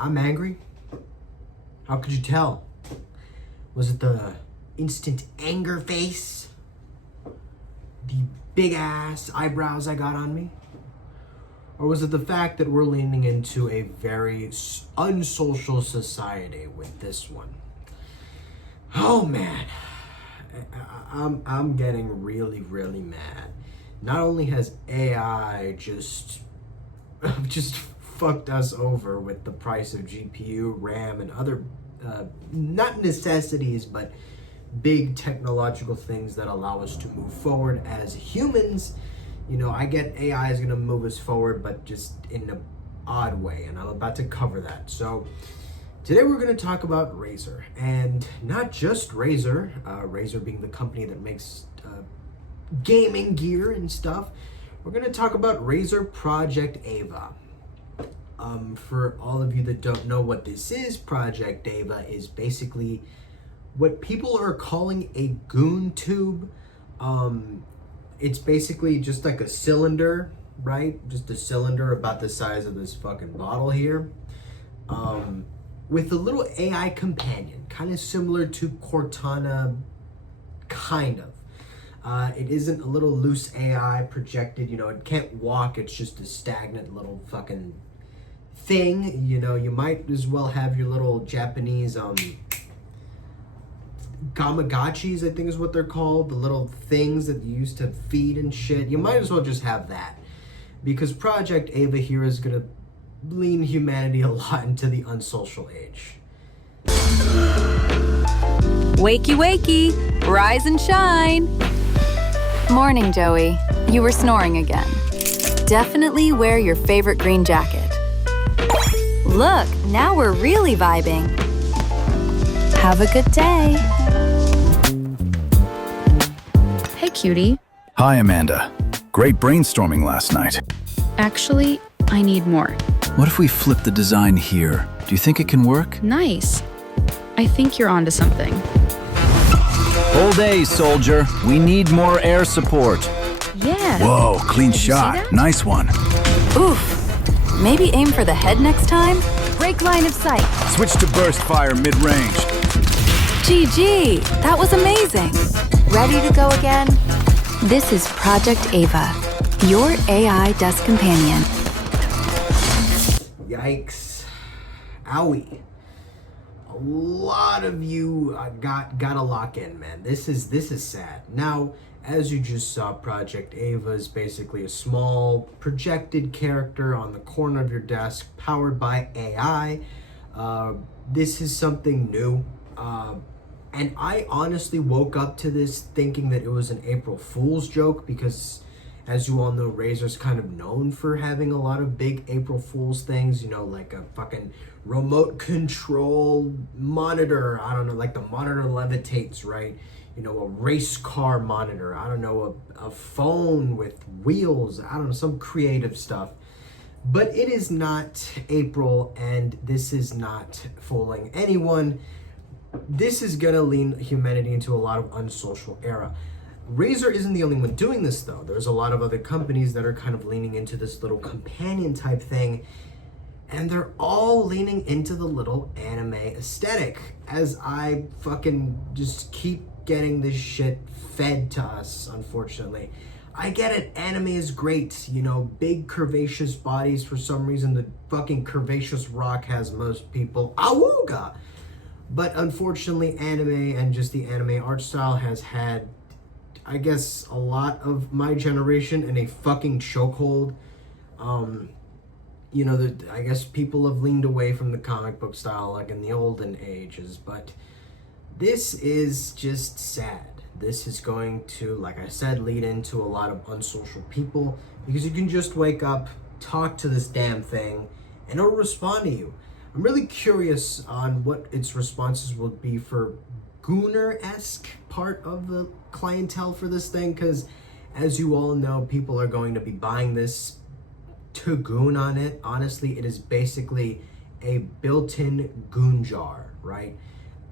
I'm angry. How could you tell? Was it the instant anger face? The big ass eyebrows I got on me? Or was it the fact that we're leaning into a very unsocial society with this one? Oh man, I'm getting really, really mad. Not only has AI just fucked us over with the price of GPU, RAM, and other not necessities, but big technological things that allow us to move forward as humans. You know, I get AI is gonna move us forward, but just in an odd way, and I'm about to cover that. So today we're gonna talk about Razer, and not just Razer, Razer being the company that makes gaming gear and stuff. We're gonna talk about Razer Project Ava. For all of you that don't know what this is, Project Ava is basically what people are calling a goon tube. It's basically just like a cylinder, right? Just a cylinder about the size of this fucking bottle here. With a little AI companion, kind of similar to Cortana, kind of. It isn't a little loose AI projected, you know, it can't walk, it's just a stagnant little fucking thing. You know, you might as well have your little Japanese, Gamagotchis, I think is what they're called, the little things that you used to feed and shit. You might as well just have that, because Project Ava here is gonna lean humanity a lot into the unsocial age. Wakey, wakey, rise and shine. Morning, Joey. You were snoring again. Definitely wear your favorite green jacket. Look, now we're really vibing. Have a good day. Hey, cutie. Hi, Amanda. Great brainstorming last night. Actually, I need more. What if we flip the design here? Do you think it can work? Nice. I think you're onto something. Whole day, soldier. We need more air support. Yeah. Whoa, clean Did you see shot. that? Nice one. Oof. Maybe aim for the head next time? Break line of sight. Switch to burst fire mid-range. GG, that was amazing. Ready to go again? This is Project Ava, your AI desk companion. Yikes. Owie. A lot of you gotta lock in, man. This is sad. Now, as you just saw, Project Ava is basically a small projected character on the corner of your desk powered by AI. This is something new. And I honestly woke up to this thinking that it was an April Fool's joke, because as you all know, Razer's kind of known for having a lot of big April Fool's things, you know, like a fucking remote control monitor. I don't know, like the monitor levitates, right? You know, a race car monitor. I don't know, a phone with wheels. I don't know, some creative stuff. But it is not April, and this is not fooling anyone. This is gonna lean humanity into a lot of unsocial era. Razer isn't the only one doing this, though. There's a lot of other companies that are kind of leaning into this little companion type thing, and they're all leaning into the little anime aesthetic, as I fucking just keep getting this shit fed to us, unfortunately. I get it, anime is great, you know, big curvaceous bodies. For some reason, the fucking curvaceous rock has most people. Awooga! But unfortunately, anime and just the anime art style has had, I guess, a lot of my generation in a fucking chokehold. You know, I guess people have leaned away from the comic book style like in the olden ages, but this is just sad. This is going to, like I said, lead into a lot of unsocial people, because you can just wake up, talk to this damn thing, and it'll respond to you. I'm really curious on what its responses will be for Gooner-esque part of the clientele for this thing, because as you all know, people are going to be buying this to goon on it. Honestly, it is basically a built-in goon jar, right?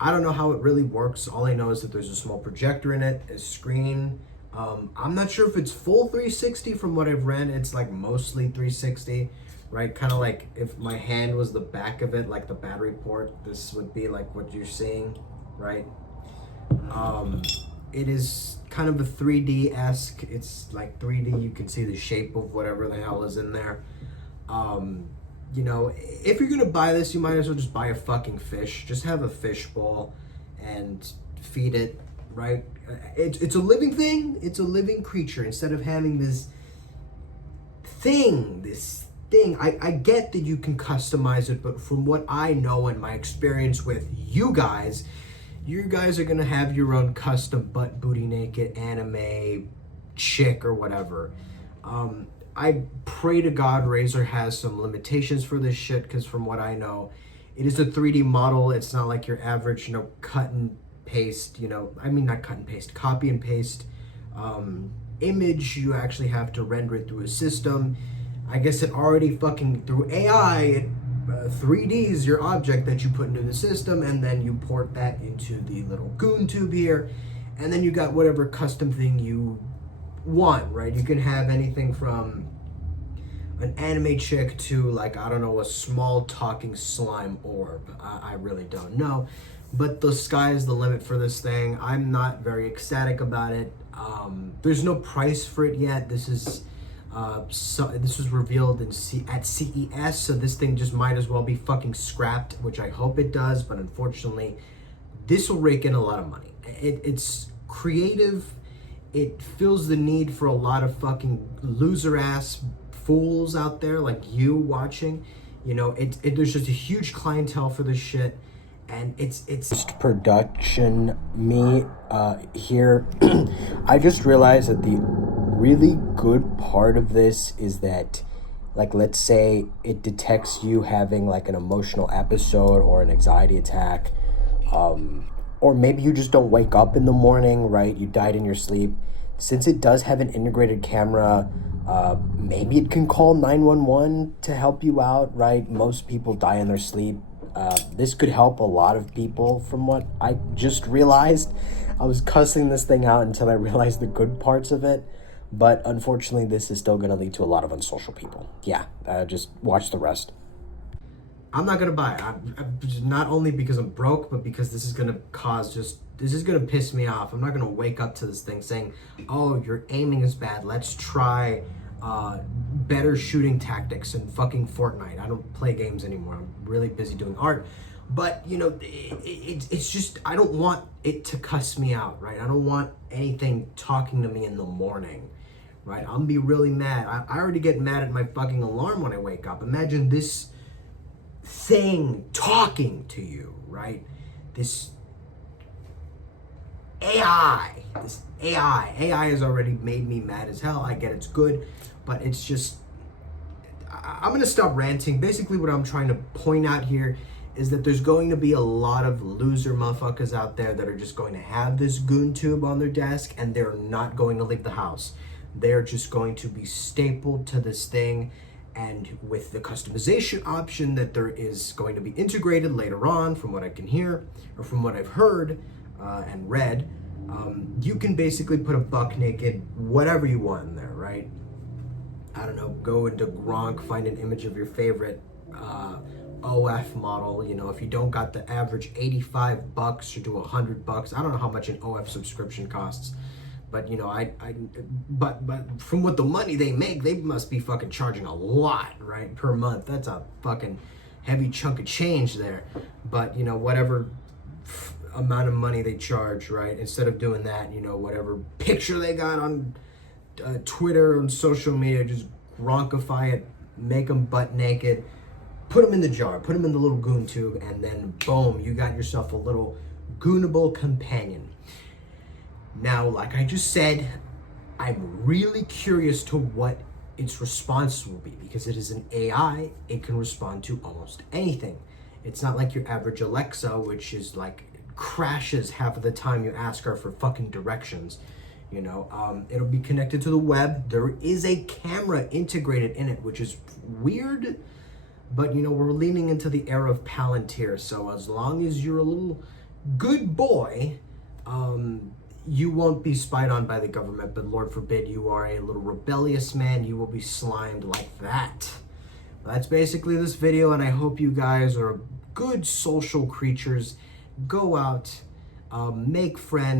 I don't know how it really works. All I know is that there's a small projector in it, a screen, I'm not sure if it's full 360. From what I've read, it's like mostly 360, right? Kind of like if my hand was the back of it, like the battery port, this would be like what you're seeing, right? It is kind of a 3D-esque. It's like 3D. You can see the shape of whatever the hell is in there. You know, if you're gonna buy this, you might as well just buy a fucking fish. Just have a fish bowl and feed it, right? It's a living thing. It's a living creature. Instead of having this thing. I get that you can customize it, but from what I know and my experience with you guys are gonna have your own custom butt booty naked anime chick or whatever. I pray to God Razer has some limitations for this shit, because from what I know, it is a 3D model. It's not like your average, you know, cut and paste, you know, I mean, not cut and paste, copy and paste image. You actually have to render it through a system. I guess it already fucking, through AI, it 3Ds your object that you put into the system, and then you port that into the little goon tube here, and then you got whatever custom thing you want, right? You can have anything from an anime chick to, like, I don't know, a small talking slime orb. I really don't know, but the sky is the limit for this thing. I'm not very ecstatic about it. There's no price for it yet. This is this was revealed at CES, so this thing just might as well be fucking scrapped, which I hope it does, but unfortunately this will rake in a lot of money. It's creative. It fills the need for a lot of fucking loser ass fools out there like you watching. You know, there's just a huge clientele for this shit, and it's production me here. I just realized that the really good part of this is that, like, let's say it detects you having like an emotional episode or an anxiety attack, or maybe you just don't wake up in the morning, right? You died in your sleep. Since it does have an integrated camera, maybe it can call 911 to help you out, right? Most people die in their sleep. This could help a lot of people, from what I just realized. I was cussing this thing out until I realized the good parts of it. But unfortunately, this is still going to lead to a lot of unsocial people. Yeah, just watch the rest. I'm not going to buy it. I'm not only because I'm broke, but because this is going to this is going to piss me off. I'm not going to wake up to this thing saying, oh, your aiming is bad. Let's try better shooting tactics in fucking Fortnite. I don't play games anymore. I'm really busy doing art. But, you know, it's just, I don't want it to cuss me out, right? I don't want anything talking to me in the morning, right? I'm gonna be really mad. I already get mad at my fucking alarm when I wake up. Imagine this thing talking to you, right? This AI has already made me mad as hell. I get it's good, but it's just, I'm gonna stop ranting. Basically what I'm trying to point out here is that there's going to be a lot of loser motherfuckers out there that are just going to have this goon tube on their desk, and they're not going to leave the house. They're just going to be stapled to this thing, and with the customization option that there is going to be integrated later on, from what I can hear, or from what I've heard and read, you can basically put a buck naked, whatever you want in there, right? I don't know, go into Gronk, find an image of your favorite OF model. You know, if you don't got the average $85 or to $100, I don't know how much an OF subscription costs, but you know, but from what the money they make, they must be fucking charging a lot, right, per month. That's a fucking heavy chunk of change there. But you know, whatever amount of money they charge, right, instead of doing that, you know, whatever picture they got on Twitter and social media, just Gronkify it, make them butt naked, put them in the jar, put them in the little goon tube, and then boom, you got yourself a little goonable companion. Now, like I just said, I'm really curious to what its response will be, because it is an AI. It can respond to almost anything. It's not like your average Alexa, which is like crashes half of the time you ask her for fucking directions. You know, it'll be connected to the web. There is a camera integrated in it, which is weird, but you know, we're leaning into the era of Palantir, so as long as you're a little good boy, you won't be spied on by the government, but Lord forbid you are a little rebellious man, you will be slimed like that. That's basically this video, and I hope you guys are good social creatures. Go out, make friends.